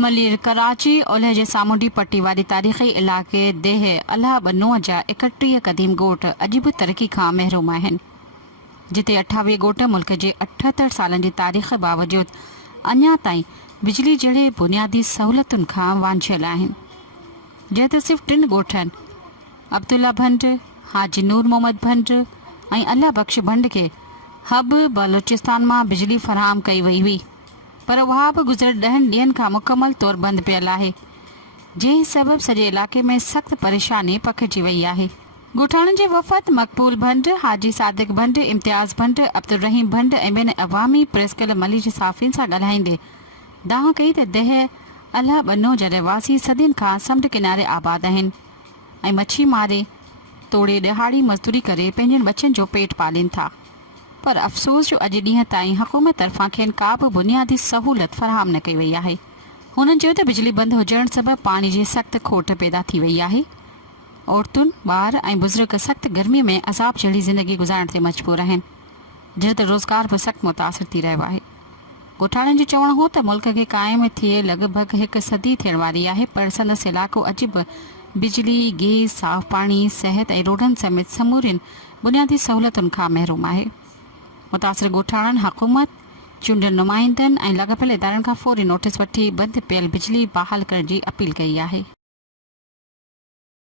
मलिर कराची ओलह जे सामुंडी पट्टी वारी तारीख़ी इलाक़े देह अलाह बनूअ जा 31 क़दीम ॻोठ अॼु बि तरक़ी खां महरूम आहिनि, जिते 28 ॻोठ मुल्क जे 78 सालनि जी तारीख़ बावजूद अञा ताईं बिजली जहिड़े बुनियादी सहूलियतुनि खां वांझियल आहिनि। जीअं त सिर्फ़ 3 ॻोठ आहिनि, अब्दुल्ला भंड, हाजी नूर मोहम्मद भंड ऐं अल्लाह बख़्श भंड खे हब बलोचिस्तान मां बिजली फ़राहम कई वई हुई, पर उहा बि गुज़िरियल 10 ॾींहनि खां मुकमल तौरु बंदि पियल आहे, जंहिं सबबि सॼे इलाइक़े में सख़्त परेशानी पखिजी वई आहे। ॻोठाणनि जे वफ़द मक़बूल भंड, हाजी सादिक भंड, इम्तियाज़ भंड, अब्दुल रहीम भंड ऐं ॿियनि अवामी प्रेस क्लब मली जे साफ़ियुनि सां ॻाल्हाईंदे दावो कई त देह अलाह बनो जा रहवासी सदियुनि खां समुंड किनारे आबाद आहिनि ऐं मच्छी मारे तोड़े ॾिहाड़ी मज़दूरी करे पंहिंजनि बचनि जो पेट पालीनि था, पर अफ़सोस जो अॼु ॾींहं ताईं हुकूमत तरफ़ां खेनि का बि बुनियादी सहूलियत फ़राहम न कई वई आहे। हुननि चयो त बिजली बंदि हुजण सबबि पाणी जी सख़्त खोट पैदा थी वई आहे। औरतुनि, ॿार ऐं बुज़ुर्ग सख़्त गर्मीअ में अज़ाब जहिड़ी ज़िंदगी गुज़ारण ते मजबूर आहिनि, जीअं त रोज़गार बि सख़्त मुतासिर थी रहियो आहे। ॻोठाणनि जो चवणु हो त मुल्क खे क़ाइमु थिए लॻभॻि 1 सदी थियण वारी आहे, पर संदसि इलाइक़ो अॼु बि बिजली, गैस, साफ़ पाणी, सिहत ऐं रोडनि समेत समूरियुनि बुनियादी सहूलियतुनि खां महरूम आहे। मुतासिर ॻोठाणनि हुकूमत, चूंडियल नुमाइंदनि ऐं लॻपियल इदारनि खां फ़ौरी नोटिस वठी बंदि पियल बिजली बहाल करण जी अपील कई आहे।